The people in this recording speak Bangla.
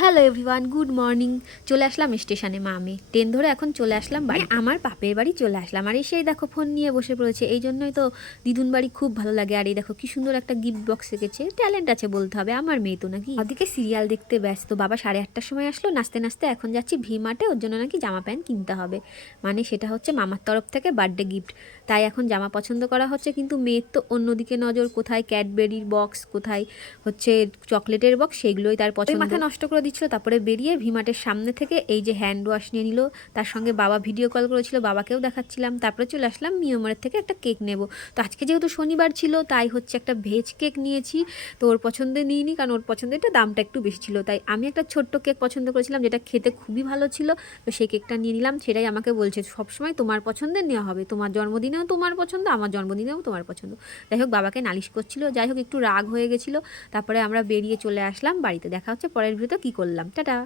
Hello everyone, good morning. চলে আসলাম স্টেশনে, আমি ট্রেন ধরে এখন চলে আসলাম বাড়ি, আমার বাপের বাড়ি চলে আসলাম। আর এসেই দেখো ফোন নিয়ে বসে পড়েছে। এই জন্যই তো দিদুন বাড়ি খুব ভালো লাগে। আর এই দেখো কি সুন্দর একটা গিফট বক্স রেখেছে, ট্যালেন্ট আছে বলতে হবে, আমার মেয়ে তো নাকি। ওদিকে সিরিয়াল দেখতে ব্যস্ত। বাবা 8:30টার সময় আসলো, নাচতে নাচতে এখন যাচ্ছি ভি-মার্টে, ওর জন্য নাকি জামা প্যান্ট কিনতে হবে। মানে সেটা হচ্ছে মামার তরফ থেকে বার্থডে গিফট, তাই এখন জামা পছন্দ করা হচ্ছে। কিন্তু মেয়ের তো অন্যদিকে নজর, কোথায় ক্যাডবেরির বক্স, কোথায় হচ্ছে চকলেটের বক্স, সেগুলোই তার পছন্দ। মাথা নষ্ট করে দিচ্ছিল। তারপরে বেরিয়ে ভি-মার্টের সামনে থেকে এই যে হ্যান্ড ওয়াশ নিয়ে নিল, তার সঙ্গে বাবা ভিডিও কল করেছিল, বাবাকেও দেখাচ্ছিলাম। তারপরে চলে আসলাম মিয়মরের থেকে একটা কেক নেব। তো আজকে যেহেতু শনিবার ছিল, তাই হচ্ছে একটা ভেজ কেক নিয়েছি। তো ওর পছন্দে নিইনি, কারণ ওর পছন্দের এটা দামটা একটু বেশি ছিল। তাই আমি একটা ছোট্ট কেক পছন্দ করেছিলাম, যেটা খেতে খুবই ভালো ছিল। তো সেই কেকটা নিয়ে নিলাম। সেটাই আমাকে বলছে সবসময় তোমার পছন্দের নেওয়া হবে, তোমার জন্মদিনেও তোমার পছন্দ, আমার জন্মদিনেও তোমার পছন্দ। যাই হোক, বাবাকে নালিশ করছিল, যাই হোক একটু রাগ হয়ে গেছিলো। তারপরে আমরা বেরিয়ে চলে আসলাম বাড়িতে। দেখা হচ্ছে পরের ভিডিওতে কী করলাম। টাটা।